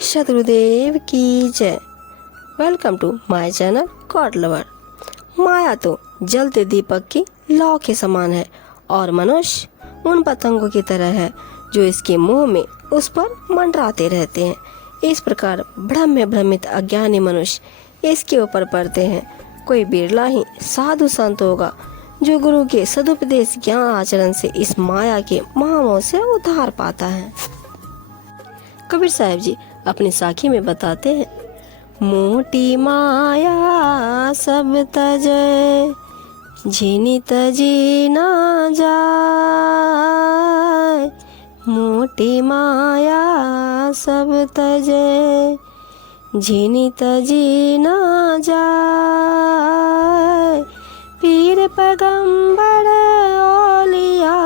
सद्गुरुदेव की जय। Welcome to my channel god lover. माया तो जलते दीपक की लौ के समान है और मनुष्य उन पतंगों की तरह है जो इसके मुंह में उस पर मंडराते रहते हैं। इस प्रकार भ्रम में भ्रमित अज्ञानी मनुष्य इसके ऊपर पड़ते हैं। कोई बिरला ही साधु संत होगा जो गुरु के सदुपदेश ज्ञान आचरण से इस माया के महामोह से उद्धार पाता है। कबीर साहब जी अपनी साखी में बताते हैं, मोटी माया सब तजै झिनी तजी ना जाय। मोटी माया सब तजै झिनी तजी ना जाय। पीर पैगंबर औलिया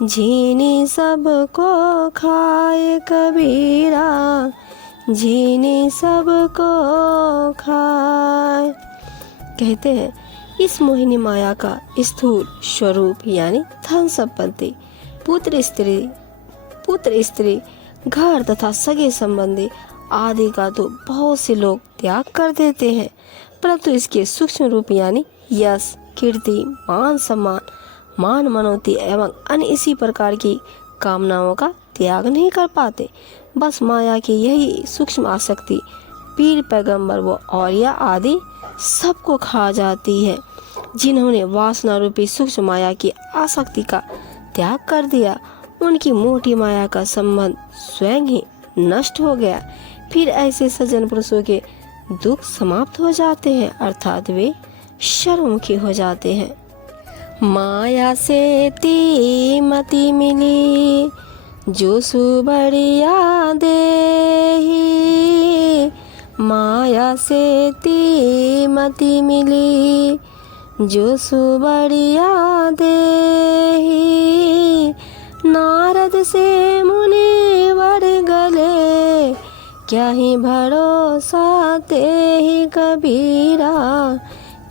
झिनी सबको खाए कबीरा। झिनी सबको खाए। कहते हैं इस मोहिनी माया का स्थूल स्वरूप यानी धन संपत्ति, पुत्र स्त्री, घर तथा सगे संबंधी आदि का तो बहुत से लोग त्याग कर देते हैं, परंतु इसके सूक्ष्म रूप यानी यश, कीर्ति, मान सम्मान, मान मनोती एवं अन्य इसी प्रकार की कामनाओं का त्याग नहीं कर पाते। बस माया की यही सूक्ष्म आसक्ति पीर पैगंबर व औलिया आदि सबको खा जाती है। जिन्होंने वासना रूपी सूक्ष्म माया की आसक्ति का त्याग कर दिया, उनकी मोटी माया का संबंध स्वयं ही नष्ट हो गया। फिर ऐसे सज्जन पुरुषों के दुख समाप्त हो जाते हैं, अर्थात वे सर्वमुखी हो जाते हैं। माया से ती मति मिली जो सुबड़िया देही। माया से ती मति मिली जो सुबड़िया देही। नारद से मुनि वर गले क्या ही भरोसा ते ही कबीरा।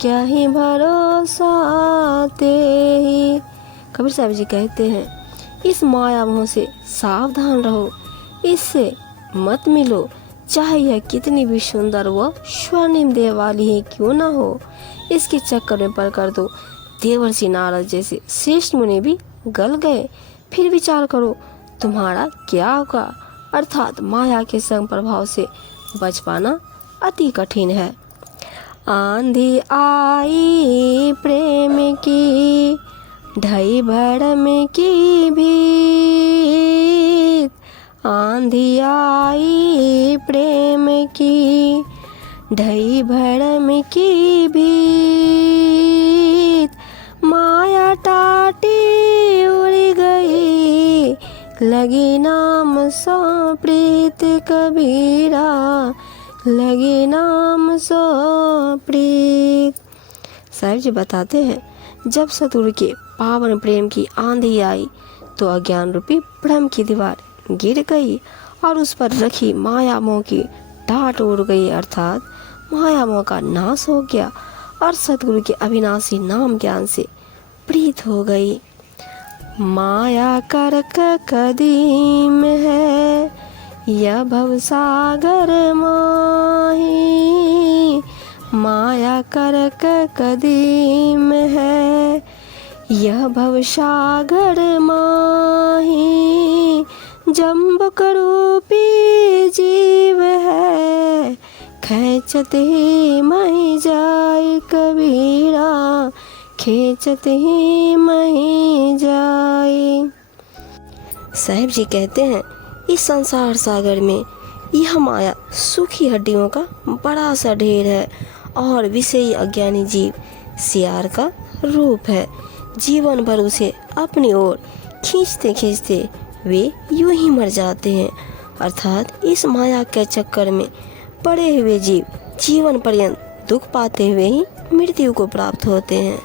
क्या ही भरोसा ते ही। कबीर साहब जी कहते हैं इस माया मोह से सावधान रहो, इससे मत मिलो, चाहे यह कितनी भी सुंदर व स्वर्णिम देह वाली ही क्यों न हो। इसके चक्कर में पड़कर तो देवर्षि नारद जैसे श्रेष्ठ मुनि भी गल गए। फिर विचार करो तुम्हारा क्या होगा, अर्थात माया के संग प्रभाव से बच पाना अति कठिन है। आंधी आई प्रेम की ढई भड़म की भीत। आंधी आई प्रेम की ढई भड़म की भीत। माया टाटी उड़ गई लगी नाम सो प्रीत कबीरा। लगी नाम सो प्रीत। साहिब जी बताते हैं जब सतगुरु के पावन प्रेम की आंधी आई तो अज्ञान रूपी भ्रम की दीवार गिर गई और उस पर रखी माया मोह की टाट उड़ गई, अर्थात माया मोह का नाश हो गया और सतगुरु के अविनाशी नाम ज्ञान से प्रीत हो गई। माया करक कदीम है यह भवसागर माही। माया करक कदीम है यह भवसागर माही। जम्बक रूपी जीव है खेचत ही मही जाय कबीरा। खेचत ही मही जाय। साहिब जी कहते हैं इस संसार सागर में यह माया सूखी हड्डियों का बड़ा सा ढेर है और विषयी अज्ञानी जीव सियार का रूप है। जीवन भर उसे अपनी ओर खींचते खींचते वे यूं ही मर जाते हैं, अर्थात इस माया के चक्कर में पड़े हुए जीव जीवन पर्यंत दुख पाते हुए ही मृत्यु को प्राप्त होते हैं।